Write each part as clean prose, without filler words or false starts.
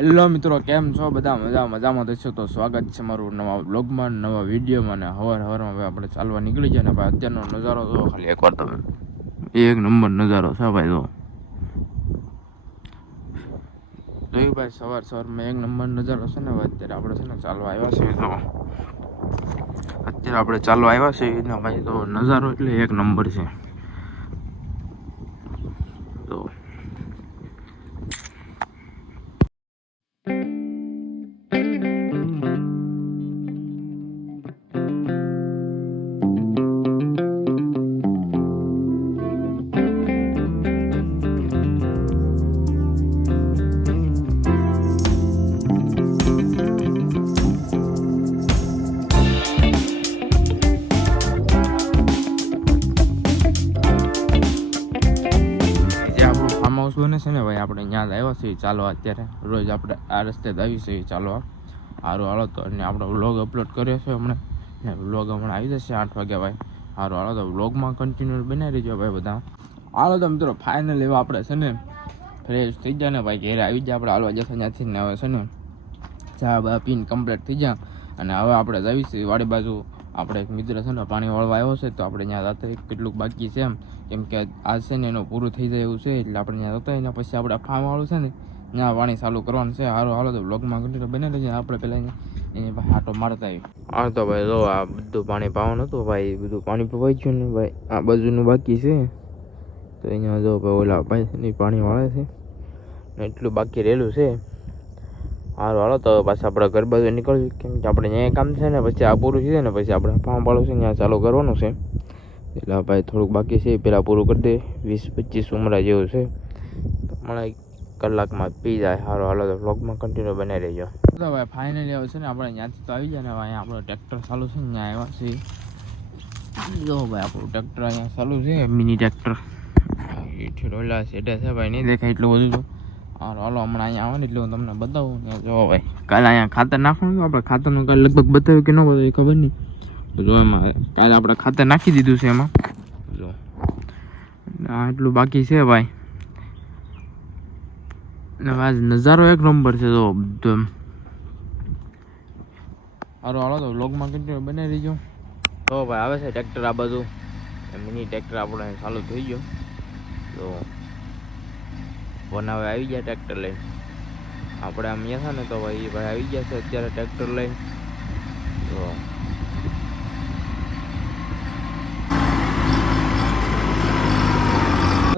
Hello મિત્રો, કેમ છો બધા? મજામાં થશો તો સ્વાગત છે મારું નવા વ્લોગમાં, નવા વિડીયોમાં. ને હવારમાં ભાઈ આપણે ચાલવા નીકળી જાય ને ભાઈ અત્યારનો નજારો જો ખાલી એકવાર તમે, એક નંબર નજારો છે ભાઈ. જોયું ભાઈ, સવારમાં એક નંબર નજારો છે ને ભાઈ. અત્યારે આપણે છે ને ચાલવા આવ્યા છીએ તો ભાઈ તો નજારો એટલે એક નંબર છે તો. હાઉસ બને છે ને ભાઈ, આપણે ત્યાં આવ્યા છીએ ચાલવા. અત્યારે રોજ આપણે આ રસ્તે જ આવી છીએ ચાલવા. સારું હાલો તો, અને આપણે વ્લોગ અપલોડ કર્યો છે હમણાં, ને વ્લોગ હમણાં આવી જશે 8 વાગ્યા ભાઈ. સારું હાલો તો વ્લોગમાં કન્ટિન્યુ બનાવી રહીજો ભાઈ બધા. હાલો તો મિત્રો, ફાઇનલ એવા આપણે છે ને ફ્રેશ થઈ જાય ને ભાઈ, ઘેરે આવી જાય આપણે હાલવા જશે ત્યાંથી. ને હવે છે ને ચા બા પીને કમ્પ્લીટ થઈ જાય, અને હવે આપણે જઈએ છીએ વાડી બાજુ. આપણે એક મિત્ર છે ને પાણી વાળવા આવ્યો છે, તો આપણે ત્યાં જતા કેટલુંક બાકી છે એમ, કેમ કે આજ છે ને એનું પૂરું થઈ જાય એવું છે, એટલે આપણે ત્યાં જતા એના પછી આપણે ફાર્મ વાળું છે ને ત્યાં પાણી ચાલુ કરવાનું છે. સારું હાલો તો બ્લોગમાં કન્ટિન્યુ બને રહીએ. આપણે પહેલાં એની પાસે આટો મારતા આવી. હા તો ભાઈ જો આ બધું પાણી પાવાનું હતું ભાઈ, બધું પાણી પવાઈ ગયું ને ભાઈ. આ બાજુનું બાકી છે તો અહીંયા જો ભાઈ ઓલા ભાઈ પાણી વાળે છે ને એટલું બાકી રહેલું છે. સારું હાલો તો પાછા આપણે ઘર બાજુ નીકળ્યું, કેમ કે આપણે અહીંયા કામ છે ને પછી આ પૂરું થઈ જાય ને પછી આપણે ફાર્મ વાળું છે ત્યાં ચાલુ કરવાનું છે. એટલે ભાઈ થોડુંક બાકી છે, પહેલાં પૂરું કરી દે. 20-25 ઉમરા જેવું છે, મને કલાકમાં પી જાય. સારું હાલો તો વ્લોગમાં કન્ટિન્યુ બનાવી રહેજો. તો ભાઈ ફાઇનલી આવે છે ને આપણે ત્યાંથી તો આવી જાય ને ભાઈ. આપણો ટ્રેક્ટર ચાલુ છે ને ત્યાં આવ્યા છે. જો ભાઈ આપણું ટ્રેક્ટર અહીંયા ચાલુ છે, મિની ટ્રેક્ટર. ઓલા સેટે છે ભાઈ, નહીં દેખાય એટલું બધું તો. હાલો હમણાં અહીંયા આવે ને એટલે હું તમને બતાવું. જો ભાઈ કાલે અહીંયા ખાતર નાખવાનું, આપણે ખાતરનું કાલે લગભગ બતાવ્યું કે ન બતાવ્યું ખબર નહીં. તો જો એમાં કાલે આપણે ખાતર નાખી દીધું છે એમાં. જો એટલું બાકી છે ભાઈ. ને આજ નજારો એક નંબર છે જો બધો એમ. સારું હાલો તો વ્લોગમાં કન્ટિન્યુ બનાવી રહીજો. તો ભાઈ આવે છે ટ્રેક્ટર આ બાજુ, મિની ટ્રેક્ટર આપણે ચાલુ થઈ ગયો. તો બનાવે આવી ગયા ટ્રેક્ટર લઈને. આપણે આમ અહીંયા છે ને તો ભાઈ આવી ગયા છે અત્યારે ટ્રેક્ટર લઈને.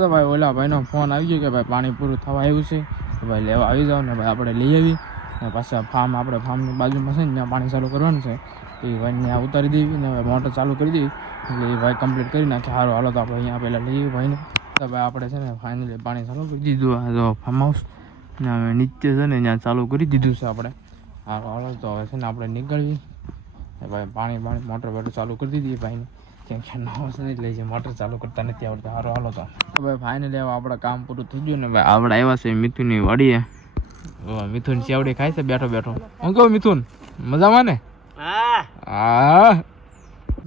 તો ભાઈ ઓલા ભાઈનો ફોન આવી ગયો કે ભાઈ પાણી પૂરું થવા આવ્યું છે, તો ભાઈ લેવા આવી જાઓ ને ભાઈ આપણે લઈ આવી. ને પાછા ફાર્મની બાજુમાં છે ને ત્યાં પાણી ચાલુ કરવાનું છે, તો એ ભાઈને ત્યાં ઉતારી દેવી ને મોટર ચાલુ કરી દેવી, એટલે એ ભાઈ કમ્પ્લીટ કરી નાખે. સારું હાલો તો આપણે અહીંયા પહેલાં લઈ આવી ભાઈને. તો ભાઈ આપણે છે ને ફાઇનલી પાણી ચાલુ કરી દીધું. આ જો ફાર્મ હાઉસ ને હવે નીચે છે ને ત્યાં ચાલુ કરી દીધું છે આપણે. સારું હાલો તો હવે છે ને આપણે નીકળવી ભાઈ. પાણી મોટર ચાલુ કરી દીધી ભાઈને, કેમ કે નવો છે ને એટલે જે મોટર ચાલુ કરતા નથી આવડતા. સારું હાલો તો ભાઈ ફાઇનલી હવે આપણે કામ પૂરું થઈ ગયું ને ભાઈ. આપણે આવ્યા છે મિથુનની વાડીએ. મિથુન સેવડી ખાય છે બેઠો બેઠો. હું કહું મિથુન મજામાં ને? હા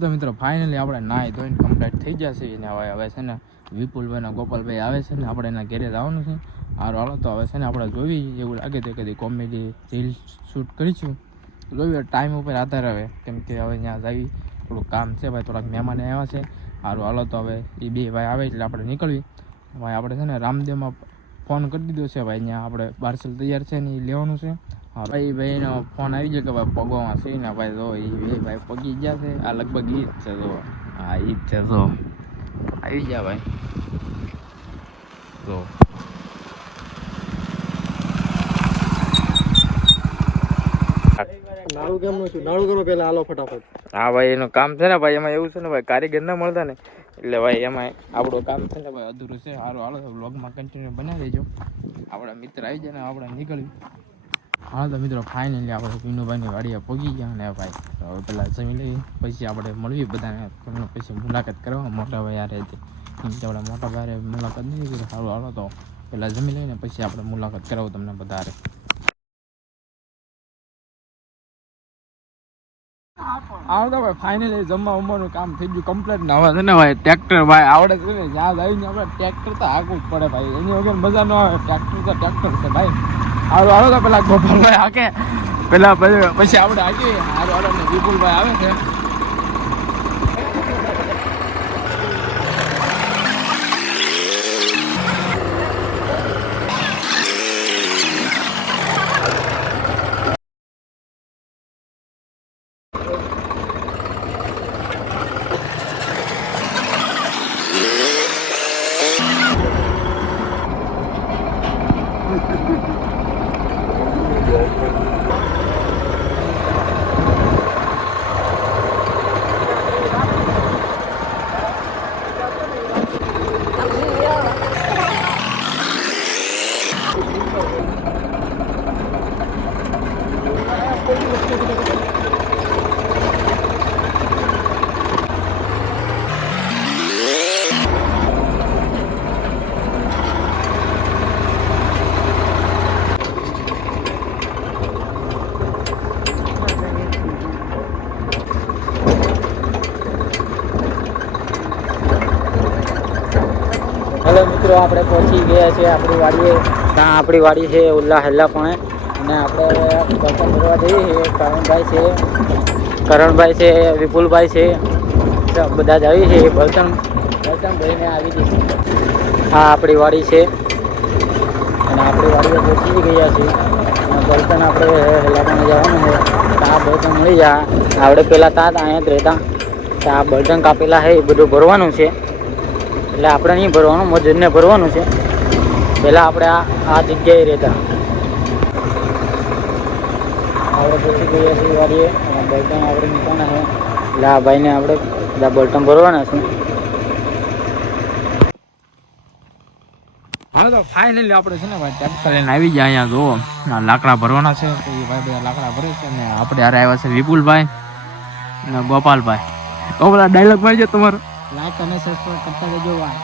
તો મિત્રો ફાઇનલી આપણે નાહી ધોઈને કમ્પ્લીટ થઈ જશે ને હવે છે ને વિપુલભાઈ ને ગોપાલભાઈ આવે છે ને આપણે એના ઘરે જવાનું છે. સારું હાલો તો હવે છે ને આપણે જોવી એવું લાગે તો કદી કોમેડી રીલ શૂટ કરીશું. જોઈએ ટાઈમ ઉપર આધાર આવે, કેમ કે હવે ત્યાં જવી થોડુંક કામ છે ભાઈ, થોડાક મહેમાન આવ્યા છે. સારું હાલો તો હવે એ બે ભાઈ આવે એટલે આપણે નીકળવી ભાઈ. આપણે છે ને રામદેવમાં ફોન કરી દીધો છે ભાઈ, ત્યાં આપણે પાર્સલ તૈયાર છે ને એ લેવાનું છે. હા ભાઈનો ફોન આવી ગયો કે ભાઈ પગવામાં છે ને ભાઈ. જો એ ભાઈ પગી ગયા છે, આ લગભગ ઈ જ છે. જો હા ઈ જ છે. જો આવી ગયા ભાઈ. જો નાળું કેમનું છું? નાળું કરો પેલા હાલો ફટાફટ. હા ભાઈ એનું કામ છે ને ભાઈ, એમાં એવું છે ને ભાઈ કારીગર ના મળતા ને, એટલે ભાઈ એમાં આપણું કામ છે ને ભાઈ અધૂરું છે. સારું હાલો તો વ્લોગમાં કન્ટિન્યુ બનાવી દેજો. આપણા મિત્ર આવી જાય ને આપણે નીકળવી. હા તો મિત્રો ફાઇનલી આપણે પીનુભાઈની વાડીએ પહોંચી ગયા ને ભાઈ. હવે પેલા જમી લઈએ પછી આપણે મળવી બધાને, પછી મુલાકાત કરવા મોટા ભાઈ યારે છે, કેમ કે આપણે મોટા ભાઈ મુલાકાત નહીં કરી. સારું હાલો તો પેલા જમી લઈને પછી આપણે મુલાકાત કરાવું તમને બધા. આ તો ભાઈ ફાઇનલી જમવા ઉમરનું કામ થઈ ગયું કમ્પ્લીટ ને હવે છે ને ભાઈ ટ્રેક્ટર ભાઈ આવડે છે ને જ્યાં આવીને આપણે ટ્રેક્ટર તો આગું જ પડે ભાઈ, એની વગર મજા ન આવે. ટ્રેક્ટર તો ટ્રેક્ટર છે ભાઈ. હાલો હાલો તો પેલા ગોપાલભાઈ હાકે પેલા પછી આપણે હાકીએ. હાલો હાલો ને વિપુલભાઈ આવે છે. હેલો મિત્રો, આપણે પહોંચી ગયા છીએ આપણી વાડીએ. ત્યાં આપણી વાડી છે ઉલ્લા હેલ્લા પણ. અને આપણે બર્તન ભરવા જઈએ છીએ. કરણભાઈ છે, વિપુલભાઈ છે, બધા જ આવી છે. બર્તન ભરીને આવી જઈશું. આ આપણી વાડી છે અને આપણી વાડીએ પહોંચી ગયા છીએ. અને બર્તન આપણે હેલ્લા પણ જવાનું છે. ત્યાં બર્તન મળી જાય. આપણે પહેલાં ત્યાં અહીંયા જ રહેતા. ત્યાં બર્તન કાપેલા છે એ બધું ભરવાનું છે. એટલે આપણે નહીં ભરવાનું, મજૂરને ભરવાનું છે. પહેલાં આપણે આ જગ્યાએ રહેતા. આપણે પૂછી ગયા છીએ વાડીએ અને બળતણ આપણે નીકળવાના છે. એટલે આ ભાઈને આપણે બધા બળતણ ભરવાના છે. હા તો ફાઇનલી આપણે છે ને ભાઈ ટ્રેક્ટર લઈને આવી ગયા. અહીંયા જુઓ લાકડા ભરવાના છે. તો એ ભાઈ બધા લાકડા ભરે છે. અને આપણે હારે આવ્યા છે વિપુલભાઈ અને ગોપાલભાઈ. તો બધા ડાયલોગ મારજો તમારો. લાઈક અને સબસ્ક્રાઈબ કરતા રહેજો ભાઈ.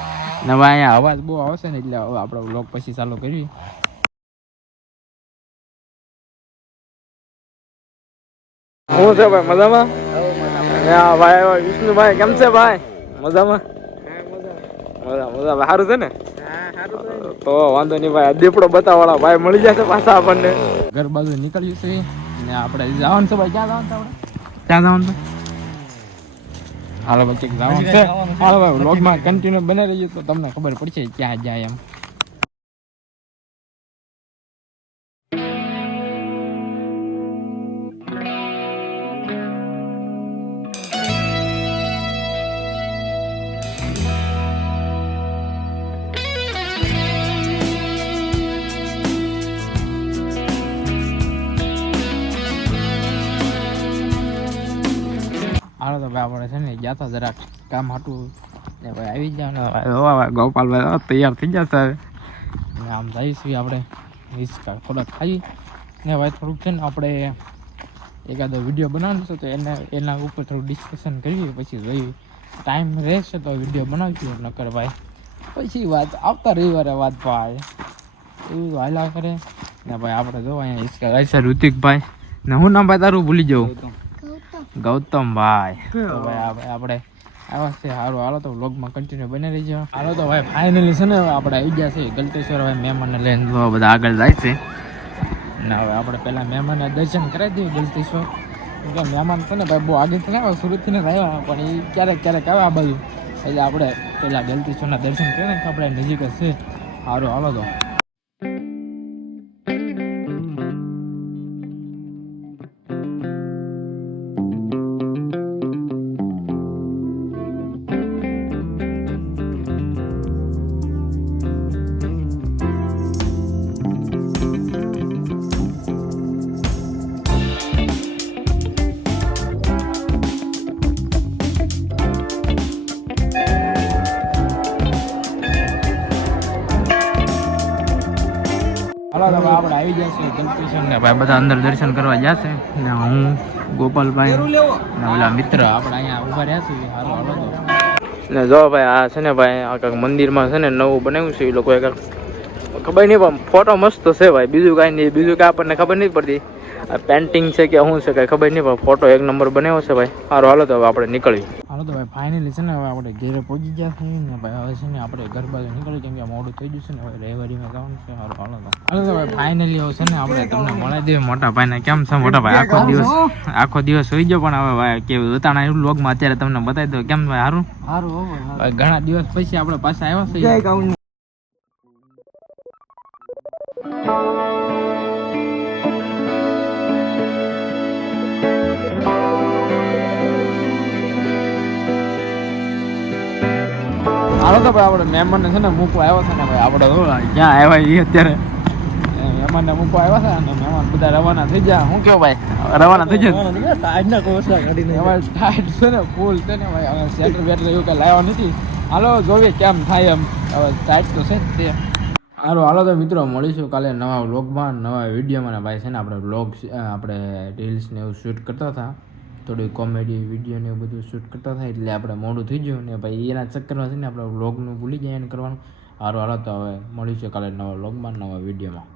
ને ભાઈ અહીંયા અવાજ બહુ આવશે ને એટલે હવે આપણે વ્લોગ પછી ચાલુ કરીએ. શું છે ભાઈ, મજામાં? હા ભાઈ વિષ્ણુભાઈ કેમ છે ભાઈ? મજામાં? મજા સારું છે ને? તો વાંધો નહીં ભાઈ. દીપડો બતાવવાળા ભાઈ મળી જશે પાછા આપણને. ઘર બાજુ નીકળ્યું છે ને આપણે જવાનું છે ભાઈ. ક્યાં જવાનું છે આપણે? ક્યાં જવાનું છે? હાલો ભાઈ ક્યાંક જવાનું છે. હાલો ભાઈ વ્લોગમાં કન્ટિન્યુ બને રહીએ તો તમને ખબર પડશે ક્યાં જાય એમ. હાલો તો ભાઈ આપણે છે ને ગયા હતા જરાક કામ હાટું ને ભાઈ આવી ગયા ને ગોપાલભાઈ તૈયાર થઈ જશે હવે. ને આમ જઈશું આપણે હિંચકા થોડાક ખાઈ ને ભાઈ થોડુંક છે ને આપણે એકાદો વિડીયો બનાવવાનો છે. તો એના ઉપર થોડું ડિસ્કશન કરીએ પછી જોઈએ ટાઈમ રહેશે તો વિડીયો બનાવીશું. નકર ભાઈ પછી વાત આવતા રવિવારે વાત ભાઈ એવું હાલા કરે ને ભાઈ. આપણે જો અહીંયા હિંચકા ખાઈ છે ઋતિકભાઈ ને હું નામ ભાઈ તારું ભૂલી જાઉં? ગૌતમભાઈ. તો ભાઈ આપણે આવ્યા છે. સારું હાલો તો વ્લોગમાં કન્ટિન્યુ બને રહીજો. હાલો તો ભાઈ ફાઇનલી છે ને આપણે આવી ગયા છે ગલતેશ્વર. ભાઈ મહેમાનને લઈને બધા આગળ જાય છે ને હવે આપણે પહેલાં મહેમાનને દર્શન કરાવી દઈએ ગલતેશ્વર. કેમ કે મહેમાન છે ને ભાઈ બહુ આગળથી ના આવે, સુરતથી ને આવ્યા પણ એ ક્યારેક આવે આ બાજુ. એટલે આપણે પહેલાં ગલતેશ્વરના દર્શન કરીએ ને આપણે નજીક જ છે. સારું હાલો તો. હાલો તો આપણે આવી ગયા છીએ ગલતેશ્વર ને ભાઈ બધા અંદર દર્શન કરવા જશે ને હું ગોપાલભાઈ ને ઓલા મિત્ર આપણે અહીંયા ઊભા રહ્યા છીએ. હાલો હાલો તો ને જો ભાઈ આ છે ને ભાઈ આ કંઈક મંદિરમાં છે ને નવું બનાવ્યું છે એ લોકોએ કંઈક ખબર નહીં પણ ફોટો મસ્ત છે ભાઈ. બીજું કાંઈ નહીં, બીજું કાંઈ આપણને ખબર નહીં પડતી. આ પેન્ટિંગ છે કે શું છે કાંઈ ખબર નહીં પણ ફોટો એક નંબર બનાવ્યો છે ભાઈ. સારું હાલો તો હવે આપણે નીકળીએ. હાલો તો ભાઈ ફાઇનલી છે ને હવે આપણે ઘેરે પહોંચી ગયા છીએ ને ભાઈ હવે છે ને આપણે ઘર બાજુ નીકળી કેમ કે મોડું થઈ ગયું છે ને હવે રવિવારીમાં જવાનું છે. સારું હાલો તો ભાઈ ફાઇનલી હવે છે ને આપણે તમને મળાવી દઈએ મોટા ભાઈને. કેમ છે મોટા ભાઈ? આખો દિવસ હોઈ ગયો પણ હવે ભાઈ કેવું ઉતાણા એવું વ્લોગમાં અત્યારે તમને બતાવી દો. કેમ ભાઈ? સારું ભાઈ ઘણા દિવસ પછી આપણે પાછા આવ્યા છીએ. હાલો તો ભાઈ આપણે મહેમાનને છે ને મૂકવા આવ્યા છે ને ભાઈ આપણે ક્યાં આવ્યા એ અત્યારે મહેમાનને મૂકવા આવ્યા છે અને મહેમાન બધા રવાના થઈ ગયા. શું કેવું ભાઈ? રવાના થઈ જાય હવે ટાઈટ છે ને ફૂલ છે ને ભાઈ. હવે સેટર બેટર એવું કંઈ લાવ્યા નથી. હાલો જોઈએ કેમ થાય એમ. હવે ટાઈટ તો છે જ તે. સારું હાલો તો મિત્રો મળીશું કાલે નવા વ્લોગમાં નવા વિડીયોમાં. ને ભાઈ છે ને આપણે વ્લોગ આપણે રીલ્સ ને એવું શૂટ કરતા હતા, થોડી કોમેડી વિડીયો ને એવું બધું શૂટ કરતા હતા એટલે આપણે મોડું થઈ ગયું ને ભાઈ એના ચક્કરમાં છે ને આપણે વ્લોગનું ભૂલી જાય એને કરવાનું. સારું હાલો તો હવે મળીશું કાલે નવા વ્લોગમાં નવા વિડીયોમાં.